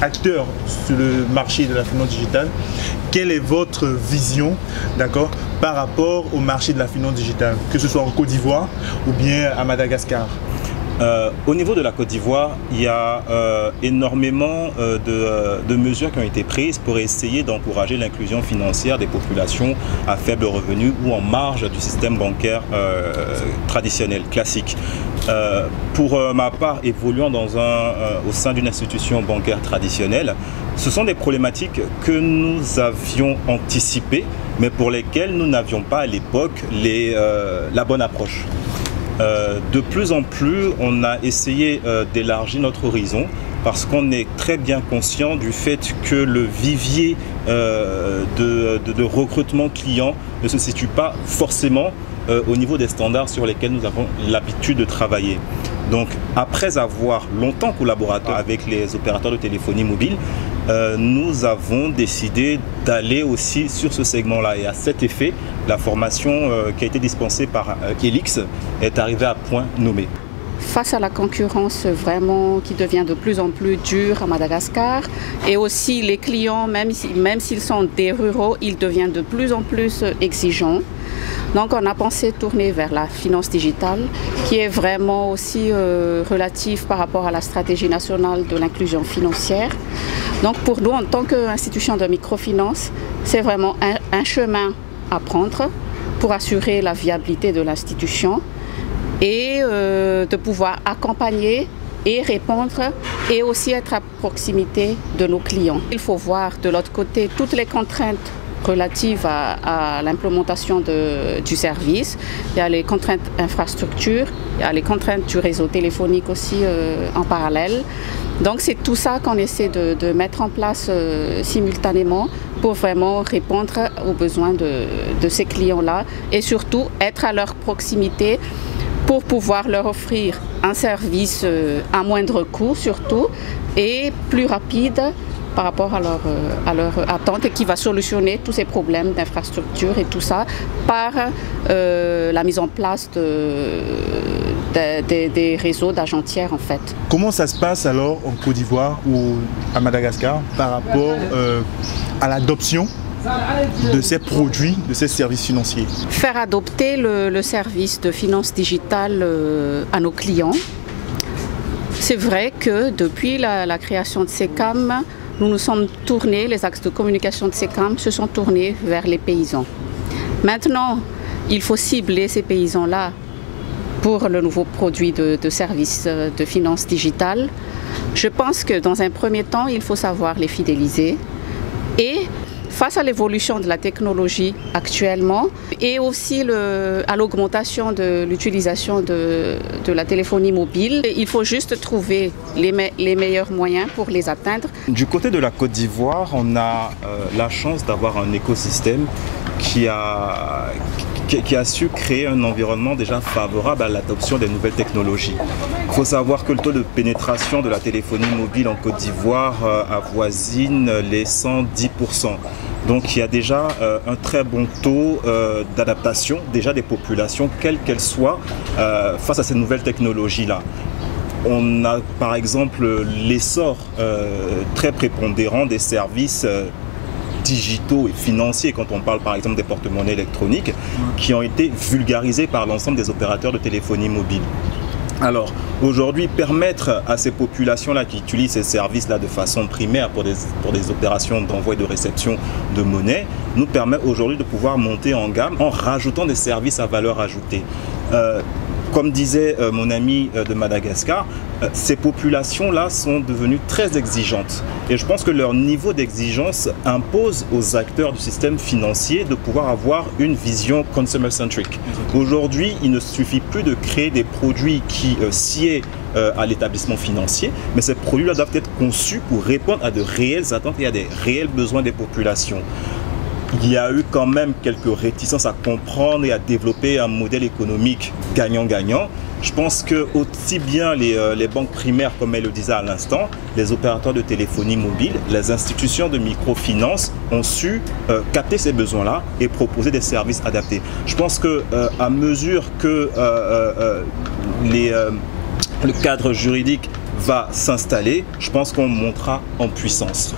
acteur sur le marché de la finance digitale, quelle est votre vision, d'accord, par rapport au marché de la finance digitale, que ce soit en Côte d'Ivoire ou bien à Madagascar? Au niveau de la Côte d'Ivoire, il y a énormément de mesures qui ont été prises pour essayer d'encourager l'inclusion financière des populations à faible revenu ou en marge du système bancaire traditionnel, classique. Pour ma part, évoluant au sein d'une institution bancaire traditionnelle, ce sont des problématiques que nous avions anticipées, mais pour lesquelles nous n'avions pas à l'époque la bonne approche. De plus en plus, on a essayé d'élargir notre horizon parce qu'on est très bien conscient du fait que le vivier de recrutement client ne se situe pas forcément au niveau des standards sur lesquels nous avons l'habitude de travailler. Donc, après avoir longtemps collaboré avec les opérateurs de téléphonie mobile, nous avons décidé d'aller aussi sur ce segment-là. Et à cet effet, la formation qui a été dispensée par Helix est arrivée à point nommé. Face à la concurrence vraiment qui devient de plus en plus dure à Madagascar, et aussi les clients, même s'ils sont des ruraux, ils deviennent de plus en plus exigeants. Donc on a pensé tourner vers la finance digitale qui est vraiment aussi relative par rapport à la stratégie nationale de l'inclusion financière. Donc pour nous, en tant qu'institution de microfinance, c'est vraiment un chemin à prendre pour assurer la viabilité de l'institution et de pouvoir accompagner et répondre et aussi être à proximité de nos clients. Il faut voir de l'autre côté toutes les contraintes relatives à l'implémentation du service. Il y a les contraintes infrastructures, il y a les contraintes du réseau téléphonique aussi en parallèle. Donc c'est tout ça qu'on essaie de mettre en place simultanément pour vraiment répondre aux besoins de ces clients-là et surtout être à leur proximité pour pouvoir leur offrir un service à moindre coût surtout et plus rapide par rapport à leur attente et qui va solutionner tous ces problèmes d'infrastructure et tout ça par la mise en place des réseaux d'agentières en fait. Comment ça se passe alors en Côte d'Ivoire ou à Madagascar par rapport à l'adoption de ces produits, de ces services financiers? Faire adopter le service de finance digitale à nos clients. C'est vrai que depuis la création de SECAM, nous nous sommes tournés, les axes de communication de SECAM se sont tournés vers les paysans. Maintenant, il faut cibler ces paysans-là pour le nouveau produit de service de finance digitale. Je pense que dans un premier temps, il faut savoir les fidéliser et face à l'évolution de la technologie actuellement et aussi à l'augmentation de l'utilisation de la téléphonie mobile, il faut juste trouver les meilleurs moyens pour les atteindre. Du côté de la Côte d'Ivoire, on a la chance d'avoir un écosystème qui a su créer un environnement déjà favorable à l'adoption des nouvelles technologies. Il faut savoir que le taux de pénétration de la téléphonie mobile en Côte d'Ivoire avoisine les 110%. Donc il y a déjà un très bon taux d'adaptation déjà des populations, quelles qu'elles soient, face à ces nouvelles technologies-là. On a par exemple l'essor très prépondérant des services digitaux et financiers, quand on parle par exemple des porte-monnaies électroniques, qui ont été vulgarisés par l'ensemble des opérateurs de téléphonie mobile. Alors aujourd'hui, permettre à ces populations-là qui utilisent ces services-là de façon primaire pour des opérations d'envoi et de réception de monnaie, nous permet aujourd'hui de pouvoir monter en gamme en rajoutant des services à valeur ajoutée. Comme disait mon ami de Madagascar, ces populations-là sont devenues très exigeantes. Et je pense que leur niveau d'exigence impose aux acteurs du système financier de pouvoir avoir une vision consumer-centric. Aujourd'hui, il ne suffit plus de créer des produits qui sied à l'établissement financier, mais ces produits-là doivent être conçus pour répondre à de réelles attentes et à des réels besoins des populations. Il y a eu quand même quelques réticences à comprendre et à développer un modèle économique gagnant-gagnant. Je pense que aussi bien les banques primaires, comme elle le disait à l'instant, les opérateurs de téléphonie mobile, les institutions de microfinance ont su capter ces besoins-là et proposer des services adaptés. Je pense qu'à mesure que le cadre juridique va s'installer, je pense qu'on montera en puissance.